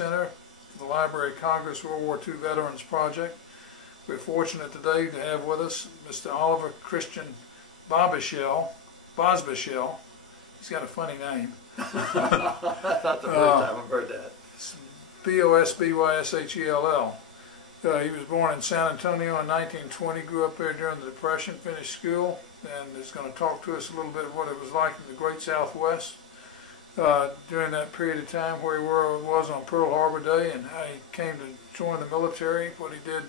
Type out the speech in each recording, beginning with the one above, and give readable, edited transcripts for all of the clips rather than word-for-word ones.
Center, the Library of Congress World War II Veterans Project. We're fortunate today to have with us Mr. Oliver Christian Bosbyshell. He's got a funny name. That's not the first time I've heard that. Bosbyshell. He was born in San Antonio in 1920, grew up there during the Depression, finished school, and is going to talk to us a little bit of what it was like in the Great Southwest during that period of time, where he was on Pearl Harbor Day and how he came to join the military, what he did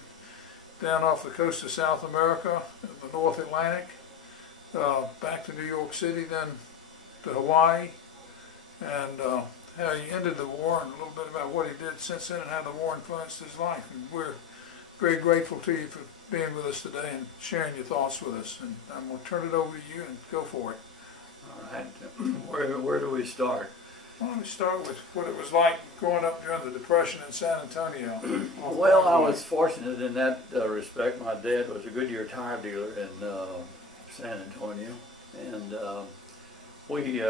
down off the coast of South America, the North Atlantic, back to New York City, then to Hawaii, and how he ended the war, and a little bit about what he did since then and how the war influenced his life. And we're very grateful to you for being with us today and sharing your thoughts with us. And I'm going to turn it over to you and go for it. All right. Where do we start? Why don't we start with what it was like growing up during the Depression in San Antonio? Well, I was fortunate in that respect. My dad was a Goodyear tire dealer in San Antonio, and we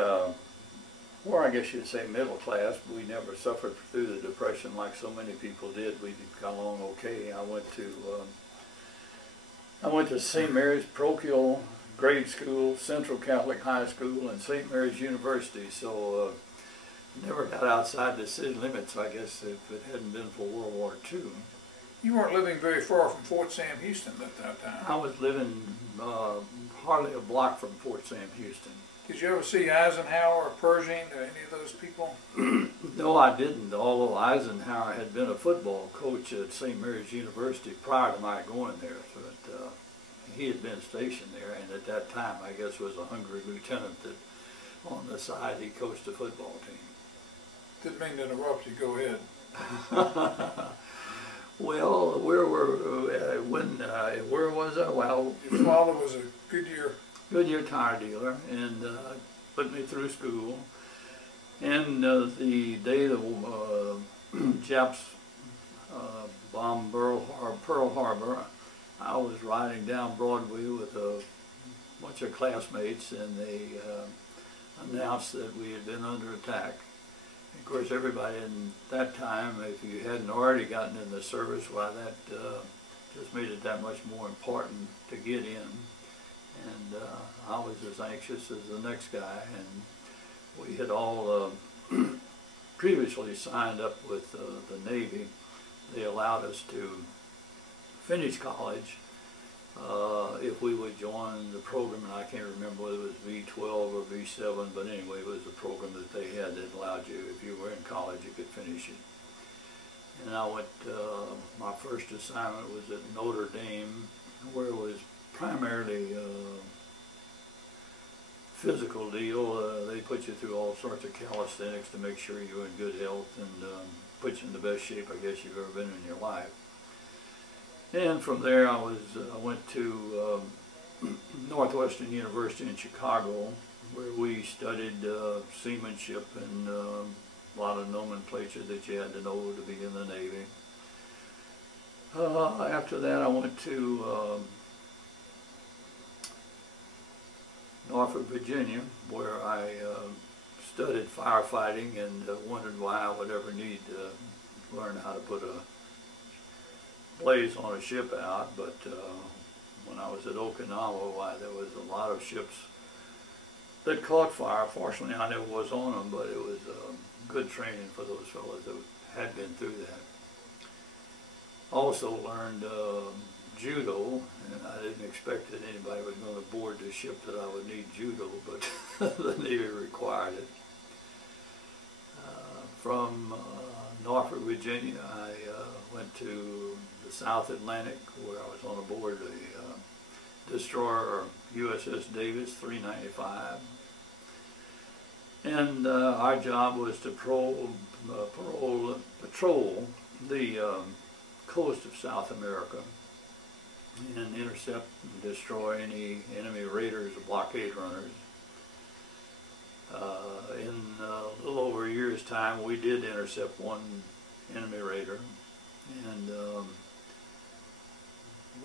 were, I guess you'd say, middle class, but we never suffered through the Depression like so many people did. We got along okay. I went to St. Mary's Parochial Grade School, Central Catholic High School, and St. Mary's University, so never got outside the city limits, I guess, if it hadn't been for World War II. You weren't living very far from Fort Sam Houston at that time. I was living hardly a block from Fort Sam Houston. Did you ever see Eisenhower or Pershing or any of those people? No, I didn't, although Eisenhower had been a football coach at St. Mary's University prior to my going there. But he had been stationed there, and at that time, I guess, was a hungry lieutenant that on the side he coached a football team. Didn't mean to interrupt you, go ahead. Well, where was I? Well, your father was a Goodyear tire dealer, and put me through school. And the day the Japs bombed Pearl Harbor, I was riding down Broadway with a bunch of classmates, and they announced that we had been under attack. Of course, everybody in that time, if you hadn't already gotten in the service, why that just made it that much more important to get in. And I was as anxious as the next guy, and we had all previously signed up with the Navy. They allowed us to finish college if we would join the program, and I can't remember whether it was V12 or V7, but anyway, it was a program that they had that allowed you, if you were in college, you could finish it. And I went, my first assignment was at Notre Dame, where it was primarily physical deal. They put you through all sorts of calisthenics to make sure you were in good health and put you in the best shape, I guess, you've ever been in your life. And from there I went to Northwestern University in Chicago, where we studied seamanship and a lot of nomenclature that you had to know to be in the Navy. After that I went to Norfolk, Virginia, where I studied firefighting and wondered why I would ever need to learn how to put a blaze on a ship out. But when I was at Okinawa, why, there was a lot of ships that caught fire. Fortunately, I never was on them, but it was good training for those fellows that had been through that. Also learned judo, and I didn't expect that anybody was going to board the ship that I would need judo, but the Navy required it. From Norfolk, Virginia, I went to the South Atlantic, where I was on board a destroyer, USS Davis 395. And our job was to patrol the coast of South America and intercept and destroy any enemy raiders or blockade runners. In a little over a year's time, we did intercept one enemy raider, and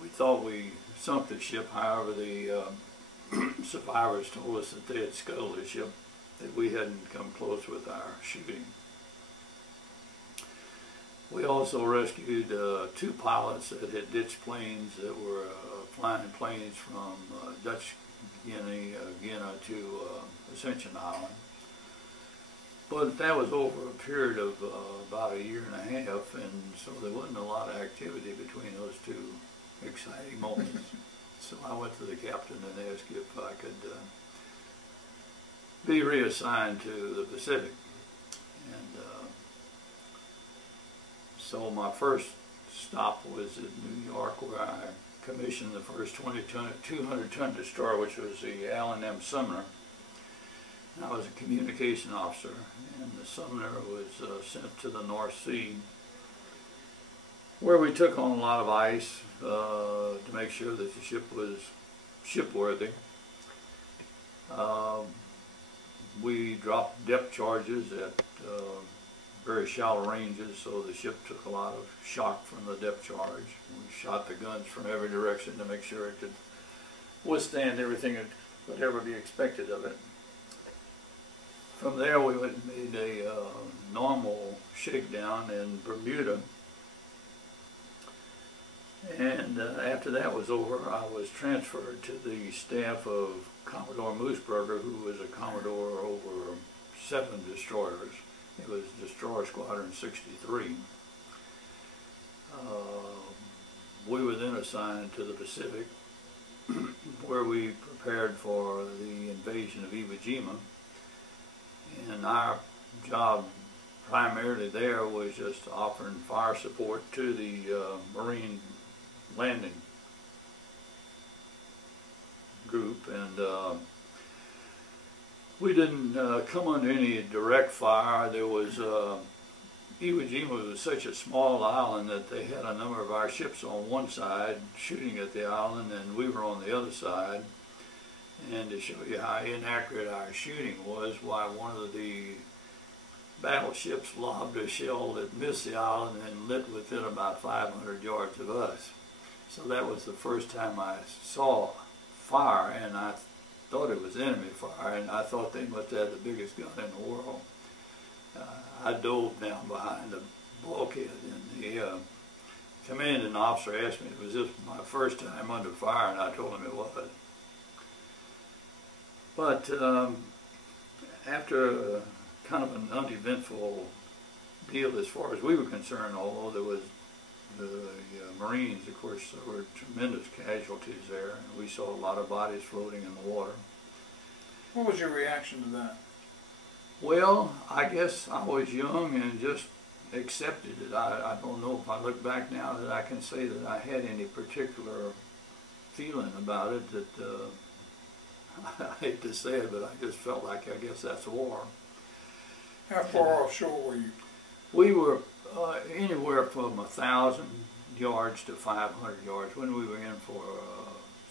we thought we sunk the ship. However, the survivors told us that they had scuttled the ship, that we hadn't come close with our shooting. We also rescued 2 pilots that had ditched planes that were flying planes from Dutch Guiana to Ascension Island. But that was over a period of about a year and a half, and so there wasn't a lot of activity between those 2 exciting moments. So I went to the captain and asked if I could be reassigned to the Pacific. And so my first stop was in New York, where I commissioned the first 200-ton destroyer, which was the Allen M. Sumner. I was a communication officer, and the Sumner was sent to the North Sea, where we took on a lot of ice to make sure that the ship was shipworthy. We dropped depth charges at very shallow ranges, so the ship took a lot of shock from the depth charge. We shot the guns from every direction to make sure it could withstand everything that would ever be expected of it. From there we made a normal shakedown in Bermuda, and after that was over, I was transferred to the staff of Commodore Musel, who was a Commodore over 7 destroyers. It was Destroyer Squadron 63. We were then assigned to the Pacific, where we prepared for the invasion of Iwo Jima. And our job primarily there was just offering fire support to the Marine landing group, and we didn't come under any direct fire. There was Iwo Jima was such a small island that they had a number of our ships on one side shooting at the island, and we were on the other side. And to show you how inaccurate our shooting was, why one of the battleships lobbed a shell that missed the island and lit within about 500 yards of us. So that was the first time I saw fire, and I thought it was enemy fire, and I thought they must have the biggest gun in the world. I dove down behind the bulkhead, and the commanding officer asked me, was this my first time under fire, and I told him it was. But after kind of an uneventful deal as far as we were concerned, although there was the Marines, of course, there were tremendous casualties there, and we saw a lot of bodies floating in the water. What was your reaction to that? Well, I guess I was young and just accepted it. I don't know if I look back now that I can say that I had any particular feeling about it, that I hate to say it, but I just felt like, I guess that's war. How far offshore were you? We were anywhere from 1,000 yards to 500 yards. When we were in for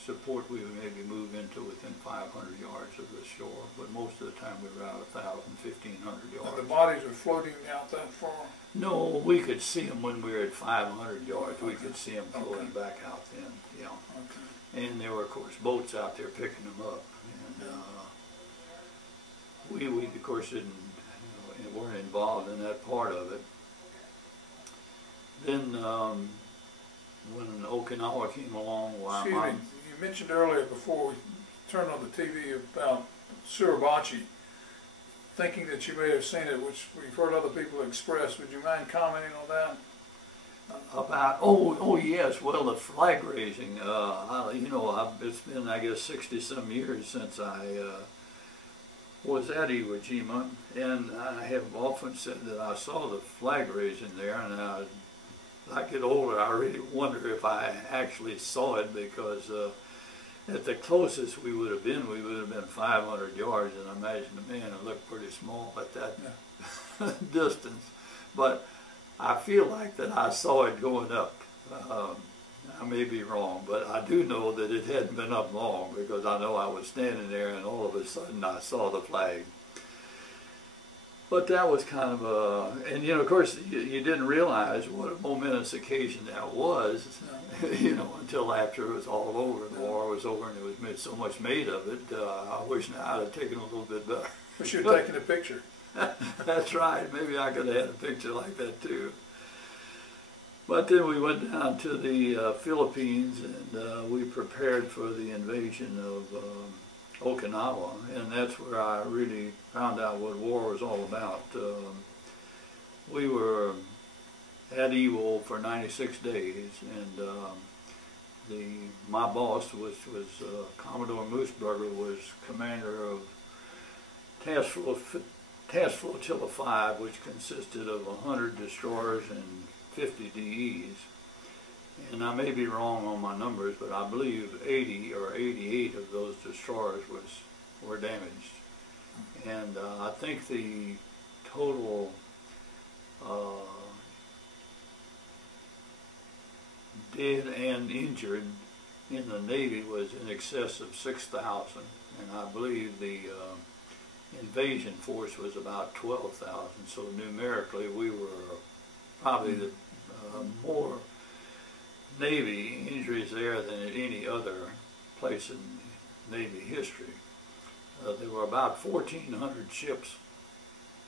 support, we would maybe move into within 500 yards of the shore, but most of the time we were out 1,000, 1,500 yards. And the bodies were floating out that far? No, we could see them when we were at 500 yards. We could see them floating back out then, yeah. Okay. And there were, of course, boats out there picking them up. And we of course, weren't involved in that part of it. Then when Okinawa came along, you mentioned earlier before we turned on the TV about Suribachi, thinking that you may have seen it, which we've heard other people express. Would you mind commenting on that? About, oh yes, well, the flag raising, it's been, I guess, 60-some years since I was at Iwo Jima, and I have often said that I saw the flag raising there, and as I get older, I really wonder if I actually saw it, because at the closest we would have been 500 yards, and I imagine the man would look pretty small at that distance. But I feel like that I saw it going up. I may be wrong, but I do know that it hadn't been up long, because I know I was standing there and all of a sudden I saw the flag. But that was kind of a, and of course you didn't realize what a momentous occasion that was, until after it was all over. The war was over and it was so much made of it. I wish now I'd have taken a little bit better. Wish you'd taken a picture. That's right. Maybe I could have had a picture like that too. But then we went down to the Philippines, and we prepared for the invasion of Okinawa, and that's where I really found out what war was all about. We were at Iwo for 96 days, and my boss, which was Commodore Musel, was commander of Task Flotilla 5, which consisted of 100 destroyers and 50 DEs. And I may be wrong on my numbers, but I believe 80 or 88 of those destroyers were damaged. And I think the total dead and injured in the Navy was in excess of 6,000, and I believe the invasion force was about 12,000. So numerically, we were probably the more Navy injuries there than at any other place in Navy history. There were about 1,400 ships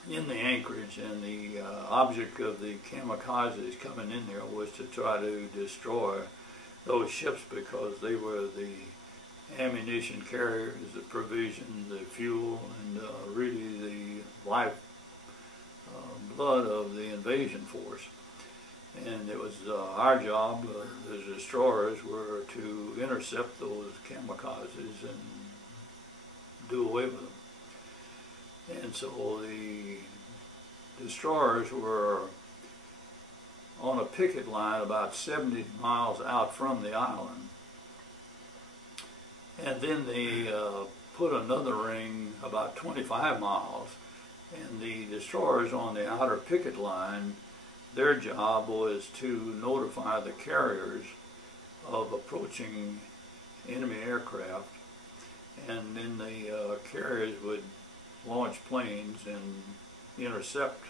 in the anchorage, and the object of the kamikazes coming in there was to try to destroy those ships because they were the ammunition carriers, the provision, the fuel, and really the life blood of the invasion force. And it was our job, the destroyers, were to intercept those kamikazes and do away with them. And so the destroyers were on a picket line about 70 miles out from the island. And then they put another ring about 25 miles, and the destroyers on the outer picket line, their job was to notify the carriers of approaching enemy aircraft, and then the carriers would launch planes and intercept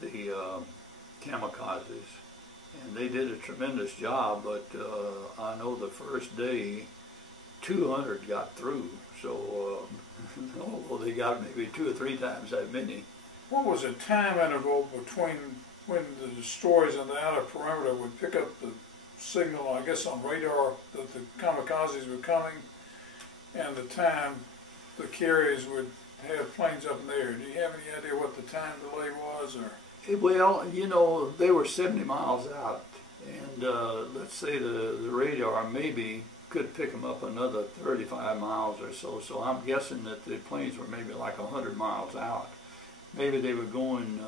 the kamikazes. And they did a tremendous job, but I know the first day 200 got through, so although they got maybe 2 or 3 times that many. What was the time interval between when the destroyers on the outer perimeter would pick up the signal, I guess on radar, that the kamikazes were coming, and the time the carriers would have planes up in the air? Do you have any idea what the time delay was? Or? Well, you know, they were 70 miles out, and let's say the radar maybe could pick them up another 35 miles or so, so I'm guessing that the planes were maybe like 100 miles out. Maybe they were going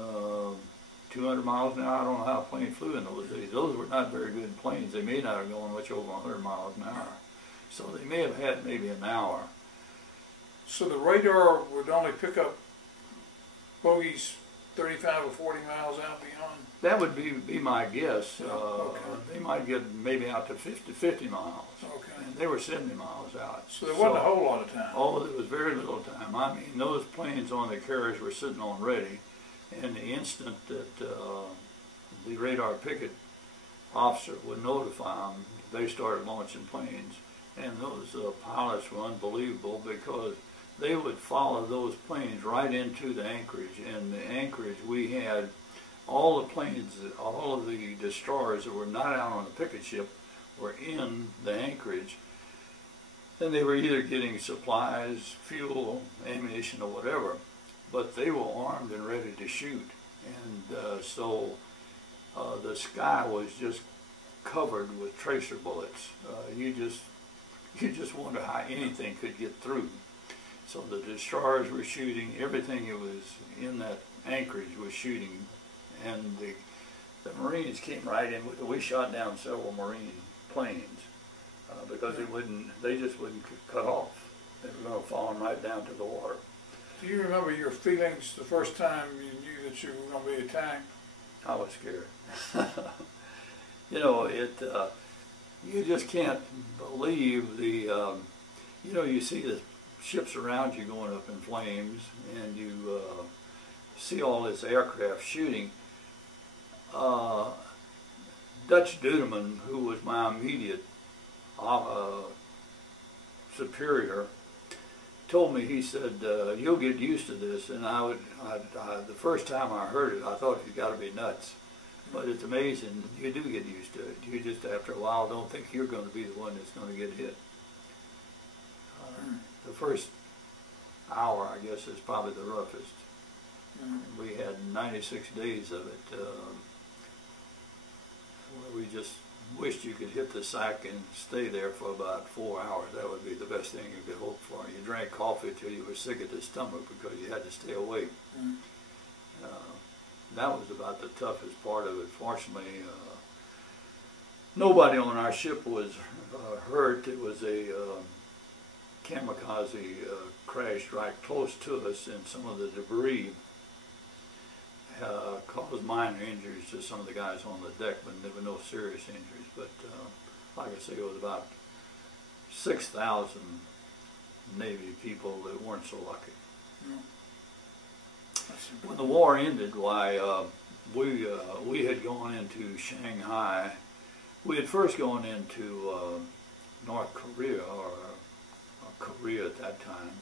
200 miles an hour. I don't know how a plane flew in those days. Those were not very good planes. They may not have gone much over 100 miles an hour. So they may have had maybe an hour. So the radar would only pick up bogeys 35 or 40 miles out beyond? That would be my guess. Okay. They might get maybe out to 50 miles. Okay. And they were 70 miles out. So there wasn't a whole lot of time. Oh, there was very little time. I mean, those planes on the carriers were sitting on ready, and the instant that the radar picket officer would notify them, they started launching planes. And those pilots were unbelievable because they would follow those planes right into the anchorage. And the anchorage, we had all the planes, all of the destroyers that were not out on the picket ship were in the anchorage. And they were either getting supplies, fuel, ammunition, or whatever, but they were armed and ready to shoot. And so the sky was just covered with tracer bullets. You just wonder how anything could get through. So the destroyers were shooting, everything that was in that anchorage was shooting, and the Marines came right in. We shot down several Marine planes because they just wouldn't cut off. They were going to fall right down to the water. Do you remember your feelings the first time you knew that you were going to be attacked? I was scared. You know, you just can't believe the, you know, you see the ships around you going up in flames, and you see all this aircraft shooting. Dutch Dudeman, who was my immediate superior, told me, he said, you'll get used to this. And the first time I heard it, I thought he'd got to be nuts. But it's amazing, you do get used to it. You just, after a while, don't think you're going to be the one that's going to get hit. The first hour, I guess, is probably the roughest. We had 96 days of it, where we just wished you could hit the sack and stay there for about 4 hours. That would be the best thing you could hope for. You drank coffee till you were sick at the stomach because you had to stay awake. That was about the toughest part of it. Fortunately, nobody on our ship was hurt. It was a kamikaze crashed right close to us, and some of the debris caused minor injuries to some of the guys on the deck, but there were no serious injuries. But like I say, it was about 6,000 Navy people that weren't so lucky. When the war ended, why, we had gone into Shanghai. We had first gone into North Korea, or Korea at that time,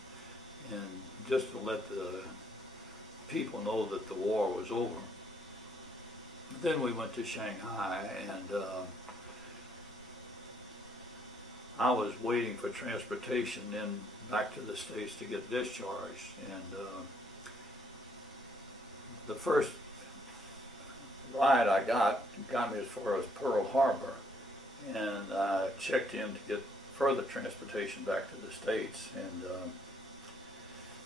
and just to let the people know that the war was over. Then we went to Shanghai, and I was waiting for transportation then back to the States to get discharged, and the first ride I got me as far as Pearl Harbor, and I checked in to get further transportation back to the States, and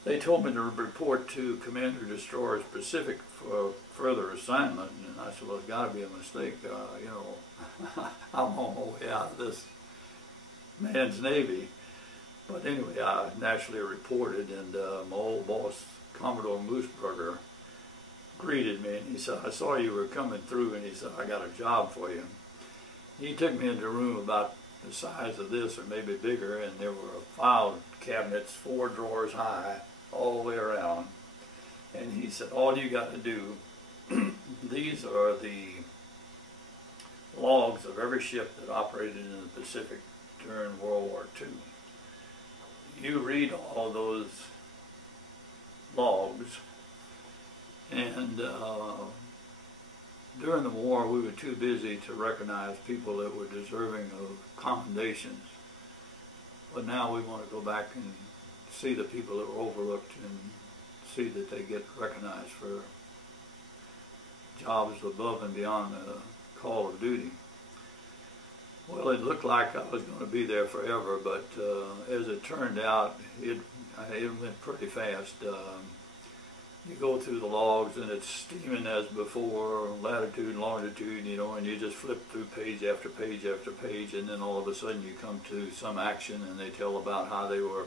they told me to report to Commander Destroyer Pacific for further assignment, and I said, well, it's got to be a mistake, you know, I'm on my way out of this man's Navy. But anyway, I naturally reported, and my old boss, Commodore Musel, greeted me, and he said, I saw you were coming through, and he said, I got a job for you. He took me into a room about the size of this, or maybe bigger, and there were file cabinets 4 drawers high all the way around. And he said, all you got to do, these are the logs of every ship that operated in the Pacific during World War II. You read all those logs, and during the war we were too busy to recognize people that were deserving of commendations. But now we want to go back and see the people that were overlooked and see that they get recognized for jobs above and beyond the call of duty. Well, it looked like I was going to be there forever, but as it turned out, it went pretty fast. You go through the logs and it's steaming as before, latitude and longitude, you know, and you just flip through page after page after page, and then all of a sudden you come to some action and they tell about how they were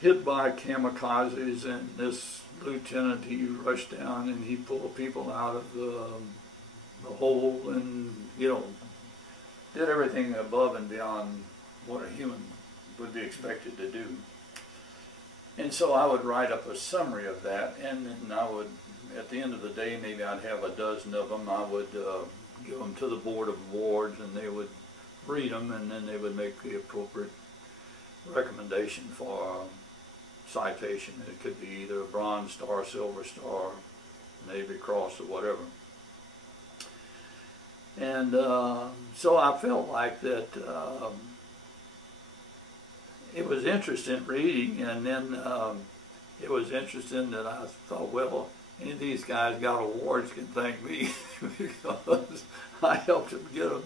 hit by kamikazes, and this lieutenant, he rushed down and he pulled people out of the hole, and, you know, did everything above and beyond what a human would be expected to do. And so I would write up a summary of that, and then I would, at the end of the day, maybe I'd have a dozen of them. I would give them to the Board of Awards, and they would read them, and then they would make the appropriate recommendation for citation. It could be either a Bronze Star, Silver Star, Navy Cross, or whatever. And so I felt like that it was interesting reading, and then it was interesting that I thought, well, any of these guys got awards can thank me because I helped them get them.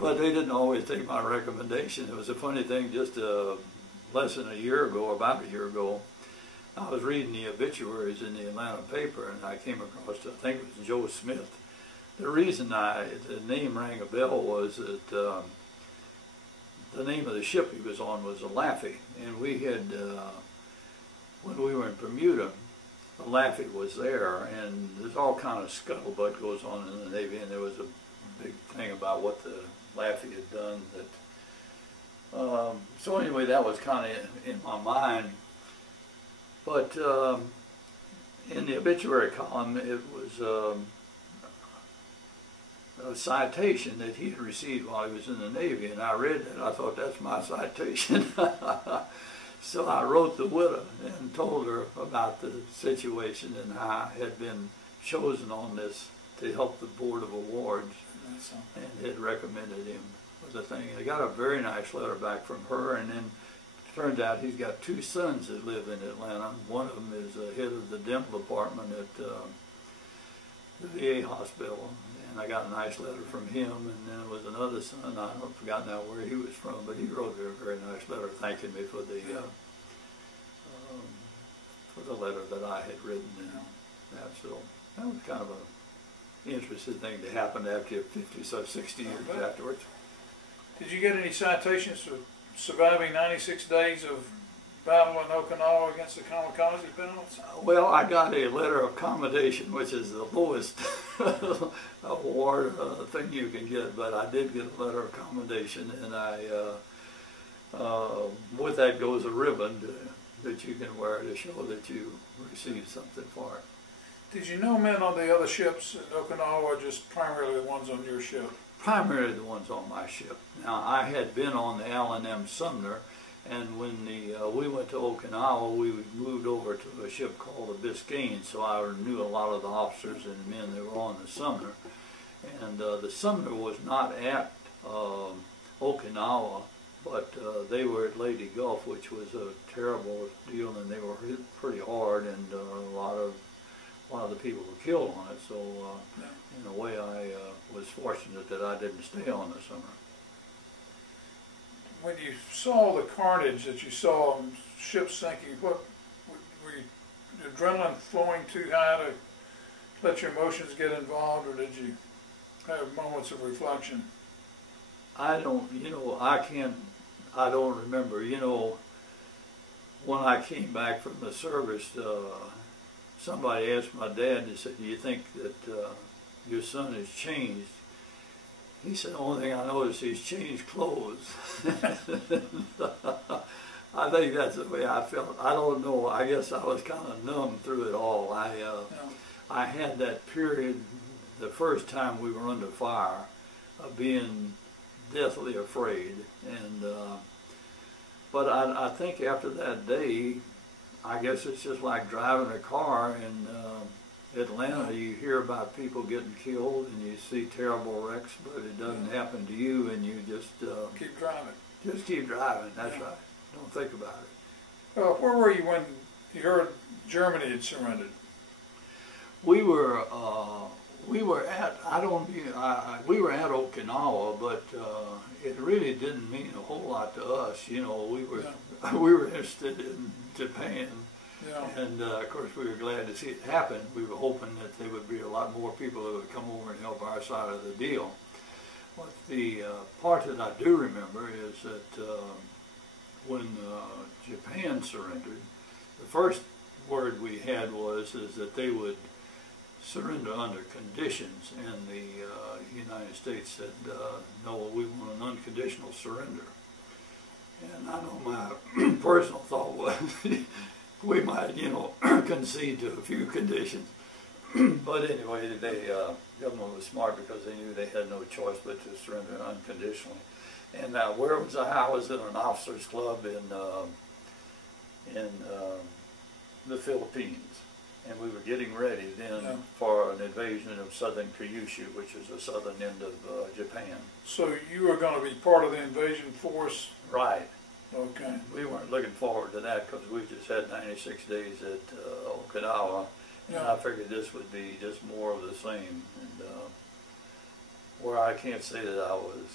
But they didn't always take my recommendation. It was a funny thing, just less than a year ago, or about a year ago, I was reading the obituaries in the Atlanta paper, and I came across, I think it was Joe Smith. The reason the name rang a bell was that the name of the ship he was on was a Laffey, and we had, when we were in Bermuda, the Laffey was there, and there's all kind of scuttlebutt goes on in the Navy, and there was a big thing about what the Laffey had done. That so anyway, that was kind of in my mind. But in the obituary column, it was a citation that he had received while he was in the Navy, and I read that. I thought, that's my citation. So I wrote the widow and told her about the situation and how I had been chosen on this to help the Board of Awards, and had recommended him for the thing. I got a very nice letter back from her, and then it turns out he's got 2 sons that live in Atlanta. One of them is head of the dental department at the VA hospital, and I got a nice letter from him. And then there was another son, I've forgotten now where he was from, but he wrote a very nice letter thanking me for the letter that I had written, and that. So that was kind of an interesting thing to happen after 60 years afterwards. Did you get any citations for surviving 96 days of battle in Okinawa against the kamikaze pilots? Well, I got a letter of commendation, which is the lowest award thing you can get, but I did get a letter of commendation, and with that goes a ribbon that you can wear to show that you received something for it. Did you know men on the other ships at Okinawa, or just primarily the ones on your ship? Primarily the ones on my ship. Now, I had been on the Allen M. Sumner, and when we went to Okinawa, we moved over to a ship called the Biscayne, so I knew a lot of the officers and men that were on the Sumner. And the Sumner was not at Okinawa, but they were at Lady Gulf, which was a terrible deal, and they were hit pretty hard, and a lot of the people were killed on it. So in a way, I was fortunate that I didn't stay on the Summer. When you saw the carnage that you saw on ships sinking, what were you, adrenaline flowing too high to let your emotions get involved, or did you have moments of reflection? I don't remember. When I came back from the service, somebody asked my dad, they said, "Do you think that your son has changed?" He said, "The only thing I noticed, he's changed clothes." I think that's the way I felt. I don't know. I guess I was kind of numb through it all. I had that period, the first time we were under fire, of being deathly afraid, and but I think after that day, I guess it's just like driving a car in Atlanta. You hear about people getting killed and you see terrible wrecks, but it doesn't happen to you, and you just keep driving. Just keep driving. That's right. Don't think about it. Where were you when you heard Germany had surrendered? We were at we were at Okinawa, but it really didn't mean a whole lot to us. We were interested in Japan, and of course we were glad to see it happen. We were hoping that there would be a lot more people that would come over and help our side of the deal. But the part that I do remember is that when Japan surrendered, the first word we had was that they would surrender under conditions, and the United States said, "No, we want an unconditional surrender." And I know my personal thought was we might, concede to a few conditions. But anyway, the government was smart because they knew they had no choice but to surrender unconditionally. And where was I? I was in an officers' club in the Philippines. And we were getting ready then for an invasion of southern Kyushu, which is the southern end of Japan. So you were going to be part of the invasion force? Right. Okay. We weren't looking forward to that because we just had 96 days at Okinawa, and I figured this would be just more of the same. And where I can't say that I was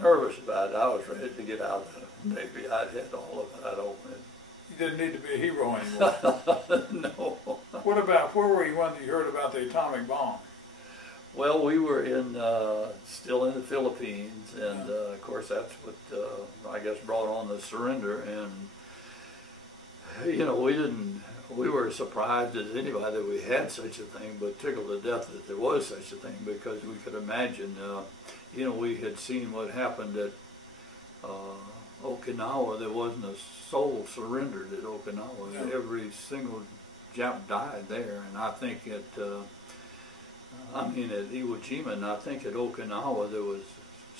nervous about it, I was ready to get out of the Navy. I'd had all of it. I'd opened it. You didn't need to be a hero anymore. No. Where were you when you heard about the atomic bomb? Well, we were still in the Philippines, and of course that's what I guess brought on the surrender. And we were surprised as anybody that we had such a thing, but tickled to death that there was such a thing, because we could imagine, we had seen what happened at Okinawa. There wasn't a soul surrendered at Okinawa. Yeah. Every single Jap died there, and I think at Iwo Jima, and I think at Okinawa there was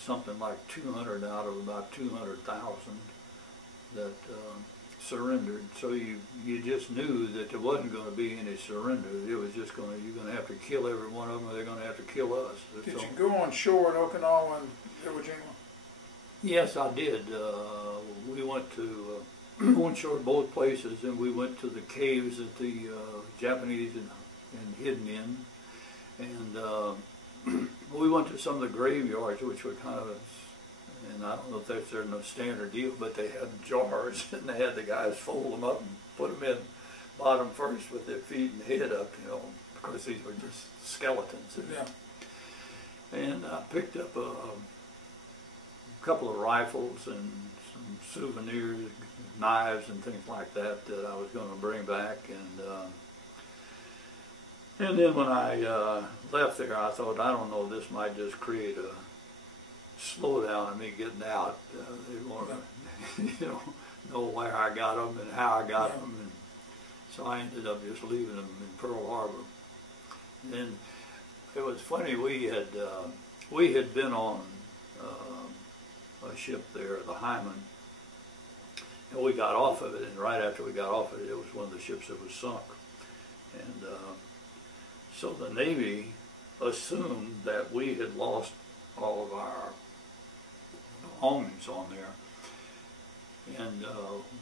something like 200 out of about 200,000 that surrendered, so you just knew that there wasn't going to be any surrender. It was just you're going to have to kill every one of them, or they're going to have to kill us. Did you go on shore in Okinawa and Iwo Jima? Yes, I did. We went to on shore both places, and we went to the caves that the Japanese had hidden in, and we went to some of the graveyards, which were kind of, and I don't know if that's their no standard deal, but they had jars, and they had the guys fold them up and put them in bottom first with their feet and head up, you know, because these were just skeletons. Yeah. And I picked up a couple of rifles and some souvenirs, knives and things like that I was going to bring back, and then when I left there, I thought, I don't know, this might just create a slowdown in me getting out. They want to, know where I got them and how I got them, and so I ended up just leaving them in Pearl Harbor. And it was funny, we had been on a ship there, the Hyman, and we got off of it, and right after we got off of it, it was one of the ships that was sunk. And so the Navy assumed that we had lost all of our belongings on there. And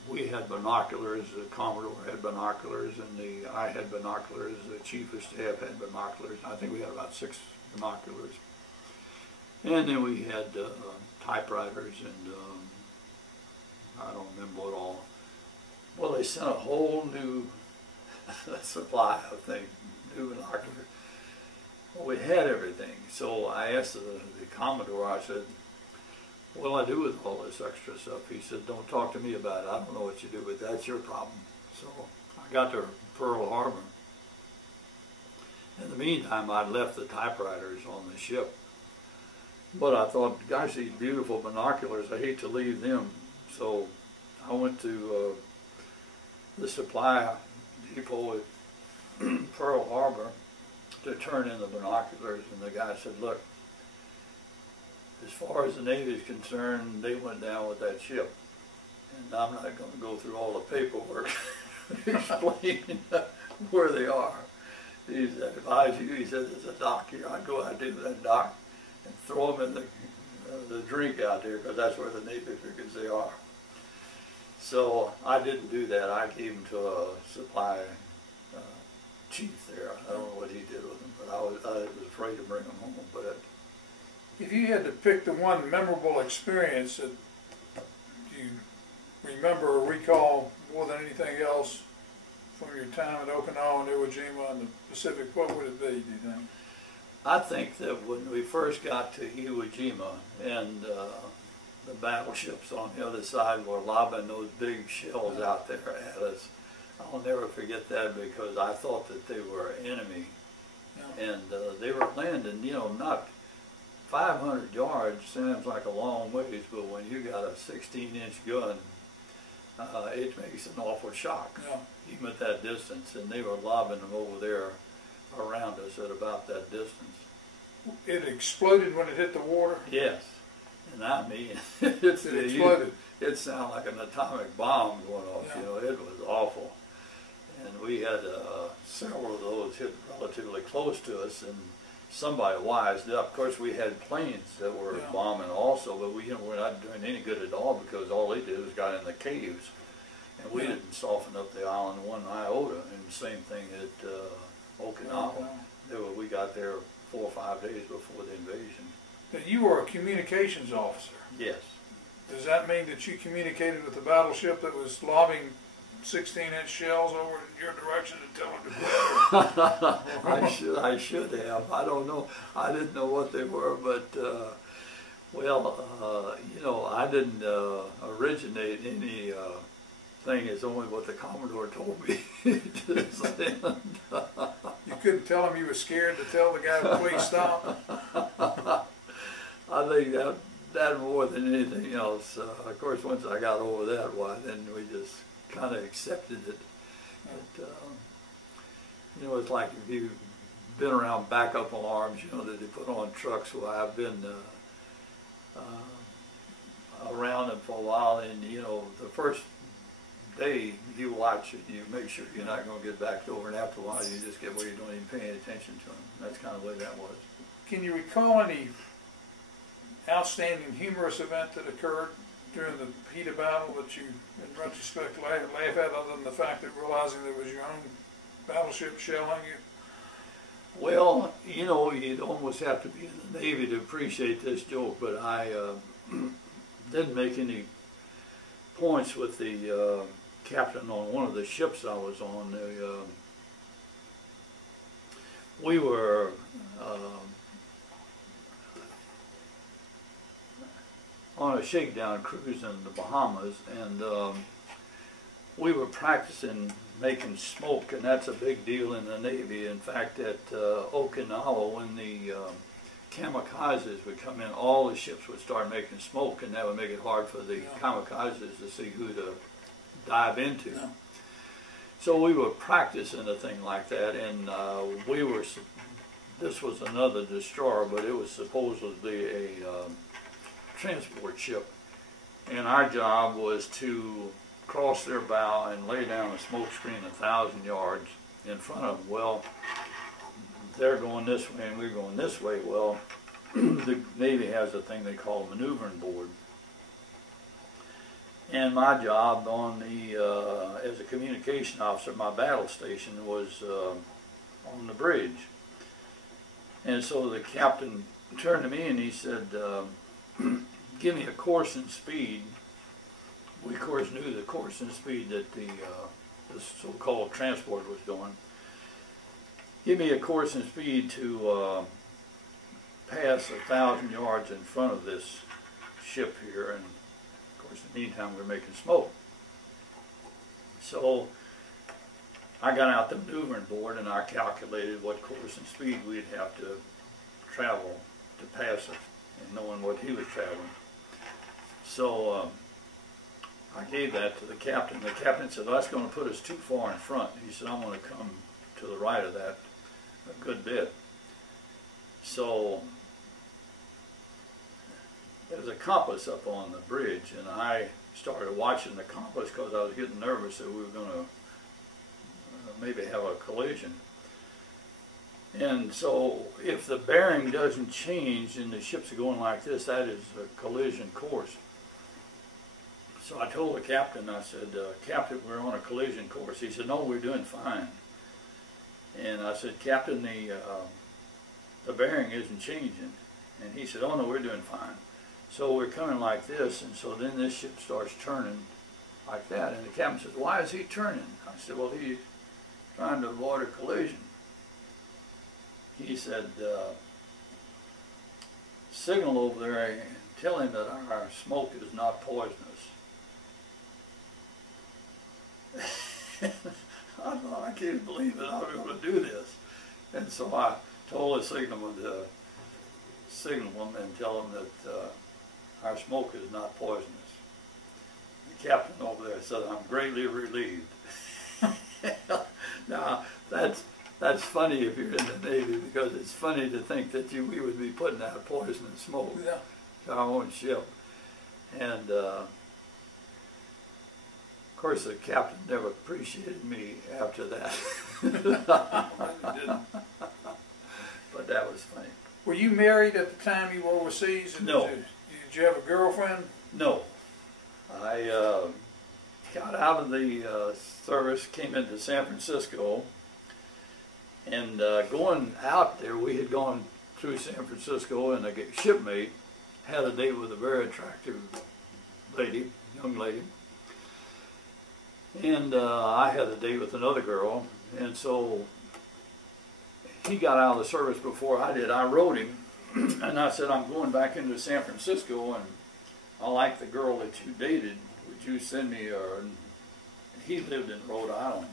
we had binoculars, the Commodore had binoculars, and I had binoculars, the Chief of Staff had binoculars. I think we had about 6 binoculars. And then we had typewriters and I don't remember what all. Well, they sent a whole new supply of things, new binoculars. Well, we had everything. So I asked the Commodore, I said, what do I do with all this extra stuff? He said, don't talk to me about it. I don't know what you do with it. That's your problem. So I got to Pearl Harbor. In the meantime, I'd left the typewriters on the ship. But I thought, gosh, these beautiful binoculars, I hate to leave them. So I went to the supply depot at Pearl Harbor to turn in the binoculars, and the guy said, look, as far as the Navy is concerned, they went down with that ship, and I'm not going to go through all the paperwork explaining where they are. He said, if I was you, he said, there's a dock here. I'd go out to that dock and throw them in the drink out there, because that's where the Navy figures they are. So I didn't do that. I gave them to a supply chief there. I don't know what he did with them, but I was afraid to bring them home. But if you had to pick the one memorable experience that you remember or recall more than anything else from your time at Okinawa and Iwo Jima and the Pacific, what would it be, do you think? I think that when we first got to Iwo Jima and the battleships on the other side were lobbing those big shells out there at us, I'll never forget that, because I thought that they were enemy. Yeah. And they were landing, not 500 yards sounds like a long ways, but when you got a 16-inch gun, it makes an awful shock, even at that distance. And they were lobbing them over there around us at about that distance. It exploded when it hit the water? Yes. And I mean, it exploded. It sounded like an atomic bomb going off, it was awful. And we had several of those hit relatively close to us, and somebody wised up. Of course, we had planes that were bombing also, but we're not doing any good at all, because all they did was got in the caves, and we didn't soften up the island one iota. And the same thing at Okinawa. We got there 4 or 5 days before the invasion. Now, you were a communications officer. Yes. Does that mean that you communicated with the battleship that was lobbing 16-inch shells over in your direction to tell them to quit? I should have. I don't know. I didn't know what they were, but I didn't originate any thing. It's only what the Commodore told me to send. You couldn't tell him you were scared to tell the guy to please stop? I think that more than anything else. Of course, once I got over that, then we just kind of accepted it. But, it's like if you've been around backup alarms, that they put on trucks. Well, I've been around them for a while, and the first day you watch it, you make sure you're not going to get backed over, and after a while you just get where you don't even pay any attention to them. That's kind of the way that was. Can you recall any outstanding humorous event that occurred during the heat of battle that you, in retrospect, laugh at, other than the fact that realizing there was your own battleship shelling you? Well, you know, you'd almost have to be in the Navy to appreciate this joke, but I didn't make any points with the captain on one of the ships I was on. We were on a shakedown cruise in the Bahamas, and we were practicing making smoke, and that's a big deal in the Navy. In fact, at Okinawa, when the kamikazes would come in, all the ships would start making smoke, and that would make it hard for the kamikazes to see who to dive into. Yeah. So we were practicing a thing like that, and this was another destroyer, but it was supposedly a transport ship, and our job was to cross their bow and lay down a smoke screen 1,000 yards in front of them. Well, they're going this way and we're going this way. Well, the Navy has a thing they call a maneuvering board, and my job on the as a communication officer, my battle station was on the bridge. And so the captain turned to me and he said, give me a course and speed. We of course knew the course and speed that the so-called transport was going. Give me a course and speed to pass 1,000 yards in front of this ship here, and of course in the meantime we're making smoke. So I got out the maneuvering board and I calculated what course and speed we'd have to travel to pass it, and knowing what he was traveling. So I gave that to the captain. The captain said, well, that's going to put us too far in front. He said, I'm going to come to the right of that a good bit. So there's a compass up on the bridge, and I started watching the compass because I was getting nervous that we were going to maybe have a collision. And so if the bearing doesn't change and the ships are going like this, that is a collision course. So I told the captain, I said, Captain, we're on a collision course. He said, no, we're doing fine. And I said, Captain, the bearing isn't changing. And he said, oh no, we're doing fine. So we're coming like this, and so then this ship starts turning like that. And the captain says, why is he turning? I said, well, he's trying to avoid a collision. He said, signal over there and tell him that our smoke is not poisonous. I thought, I can't believe that I'm going to do this. And so I told the signalman to signal him and tell him that our smoke is not poisonous. The captain over there said, I'm greatly relieved. Now, that's funny if you're in the Navy, because it's funny to think that we would be putting out poisonous smoke to our own ship. And of course, the captain never appreciated me after that. But that was funny. Were you married at the time you were overseas? No. Did you have a girlfriend? No. I got out of the service, came into San Francisco, and going out there, we had gone through San Francisco, and a shipmate had a date with a very attractive lady, young lady. And I had a date with another girl, and so he got out of the service before I did. I wrote him, and I said, I'm going back into San Francisco, and I like the girl that you dated. Would you send me her? He lived in Rhode Island,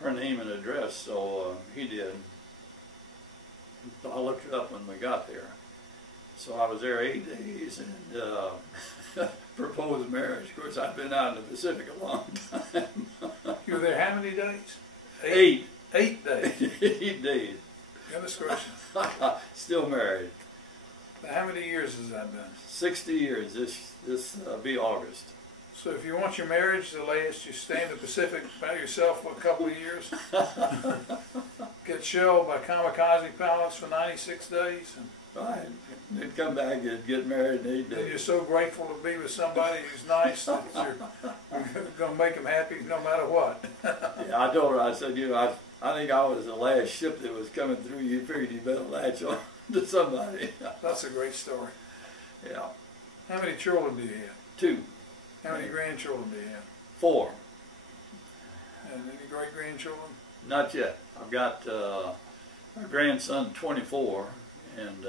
her name and address, so he did. So I looked it up when we got there. So I was there 8 days and proposed marriage. Of course, I'd been out in the Pacific a long time. You were there how many days? 8. 8 days. 8 days. Goodness gracious. Still married. How many years has that been? 60 years. This be August. So if you want your marriage to last, you stay in the Pacific by yourself for a couple of years. Get shelled by kamikaze pilots for 96 days. Right. They'd come back and get married and And you're so grateful to be with somebody who's nice that you're going to make them happy no matter what. Yeah, I told her, I said, you know, I think I was the last ship that was coming through. You figured you better latch on to somebody. That's a great story. Yeah. How many children do you have? 2. How many grandchildren do you have? 4. And any great-grandchildren? Not yet. I've got a grandson, 24, and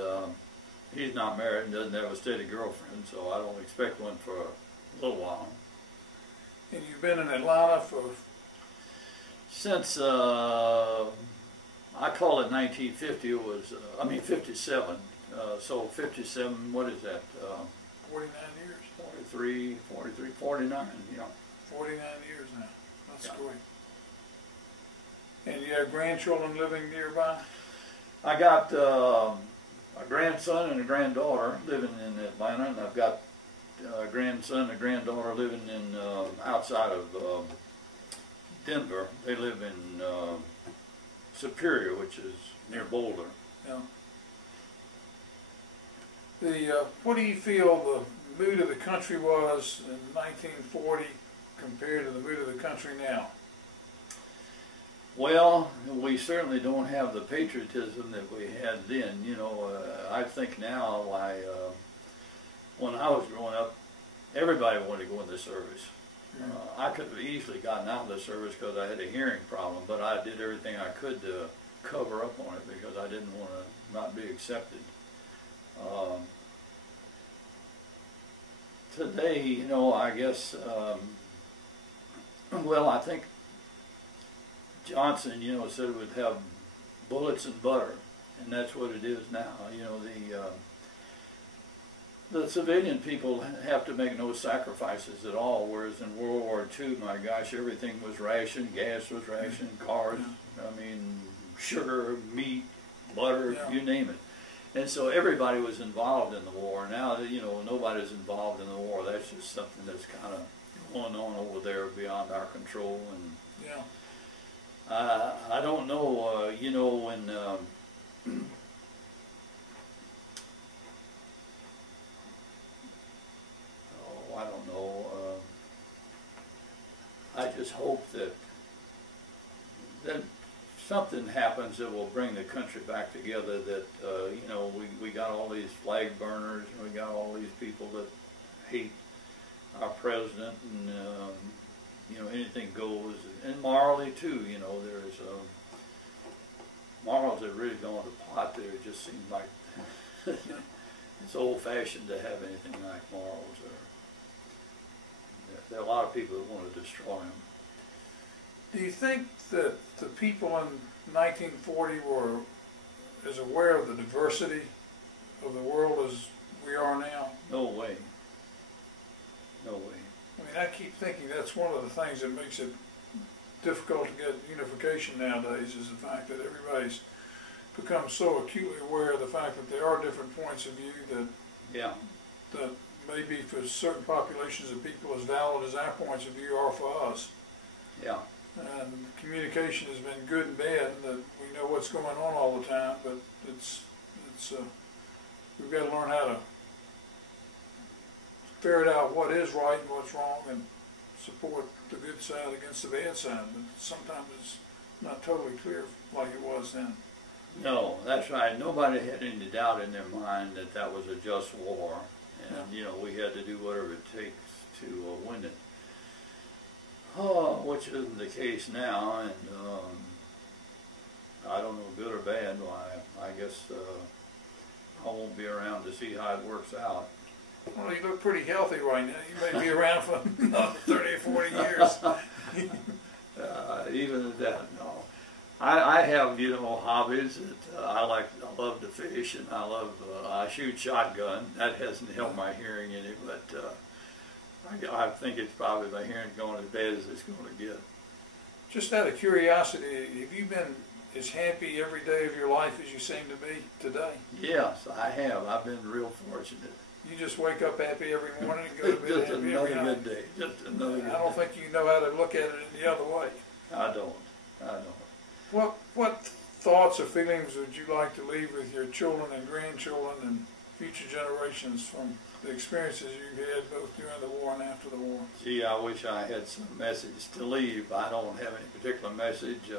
he's not married and doesn't have a steady girlfriend, so I don't expect one for a little while. And you've been in Atlanta for? Since, I call it 1950, it was, 57. So 57, what is that? 49 years. 49, yeah. 49 years now. That's Yeah. great. And you have grandchildren living nearby? I got a grandson and a granddaughter living in Atlanta, and I've got a grandson and a granddaughter living in outside of Denver. They live in Superior, which is near Boulder. Yeah. What do you feel the mood of the country was in 1940 compared to the mood of the country now? Well, we certainly don't have the patriotism that we had then. You know, I think now, when I was growing up, everybody wanted to go in the service. I could have easily gotten out of the service because I had a hearing problem, but I did everything I could to cover up on it because I didn't want to not be accepted. Today, you know, I guess, well, I think Johnson, you know, said it would have bullets and butter, and that's what it is now. You know, the civilian people have to make no sacrifices at all, whereas in World War II, my gosh, everything was rationed, gas was rationed, cars, I mean, sugar, meat, butter, you name it. And so everybody was involved in the war. Now, you know, nobody's involved in the war. That's just something that's kind of going on over there beyond our control. And I don't know, you know, when I don't know. I just hope that something happens that will bring the country back together, that, you know, we got all these flag burners, and we got all these people that hate our president, and, you know, anything goes. And morally, too, you know, there's morals that really go into pot there. It just seems like it's old-fashioned to have anything like morals. There are a lot of people that want to destroy them. Do you think that the people in 1940 were as aware of the diversity of the world as we are now? No way. No way. I mean, I keep thinking that's one of the things that makes it difficult to get unification nowadays, is the fact that everybody's become so acutely aware of the fact that there are different points of view that maybe for certain populations of people as valid as our points of view are for us. Yeah. And communication has been good and bad, and that we know what's going on all the time, but we've got to learn how to ferret out what is right and what's wrong, and support the good side against the bad side. But sometimes it's not totally clear like it was then. No, that's right. Nobody had any doubt in their mind that that was a just war, and you know, we had to do whatever it takes to win it. Oh, which isn't the case now, and I don't know, good or bad. I guess I won't be around to see how it works out. Well, you look pretty healthy right now. You may be around for another 30 or 40 years. Even at that, no. I have, you know, hobbies that I love to fish, and I shoot shotgun. That hasn't helped my hearing any, but I think it's probably my hearing going as bad as it's going to get. Just out of curiosity, have you been as happy every day of your life as you seem to be today? Yes, I have. I've been real fortunate. you just wake up happy every morning and go to bed Just happy another every night. good day. Just another good I don't think you know how to look at it in the other way. I don't. What thoughts or feelings would you like to leave with your children and grandchildren and future generations from the experiences you had both during the war and after the war? Gee, I wish I had some message to leave. I don't have any particular message.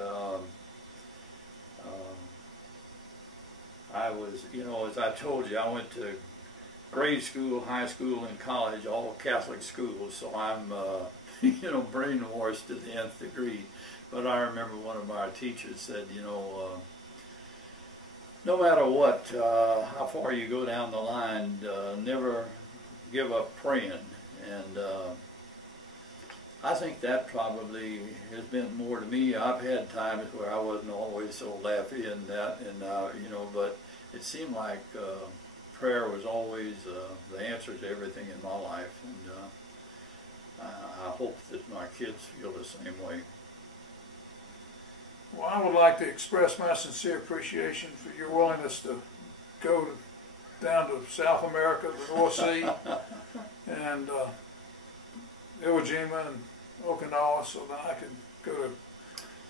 I was, you know, as I told you, I went to grade school, high school, and college, all Catholic schools, so I'm, you know, brainwashed to the nth degree. But I remember one of our teachers said, you know, no matter what, how far you go down the line, never give up praying. And I think that probably has meant more to me. I've had times where I wasn't always so laughy and that, and you know, but it seemed like prayer was always the answer to everything in my life, and I hope that my kids feel the same way. Well, I would like to express my sincere appreciation for your willingness to go down to South America, the North Sea, and Iwo Jima and Okinawa, so that I could go to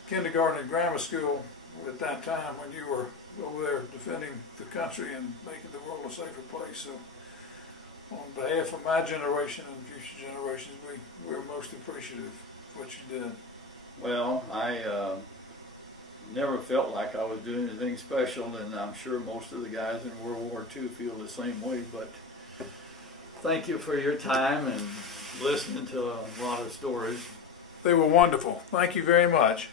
kindergarten and grammar school at that time when you were over there defending the country and making the world a safer place. So on behalf of my generation and future generations, we're most appreciative of what you did. Well, I never felt like I was doing anything special, and I'm sure most of the guys in World War II feel the same way, but thank you for your time and listening to a lot of stories. They were wonderful. Thank you very much.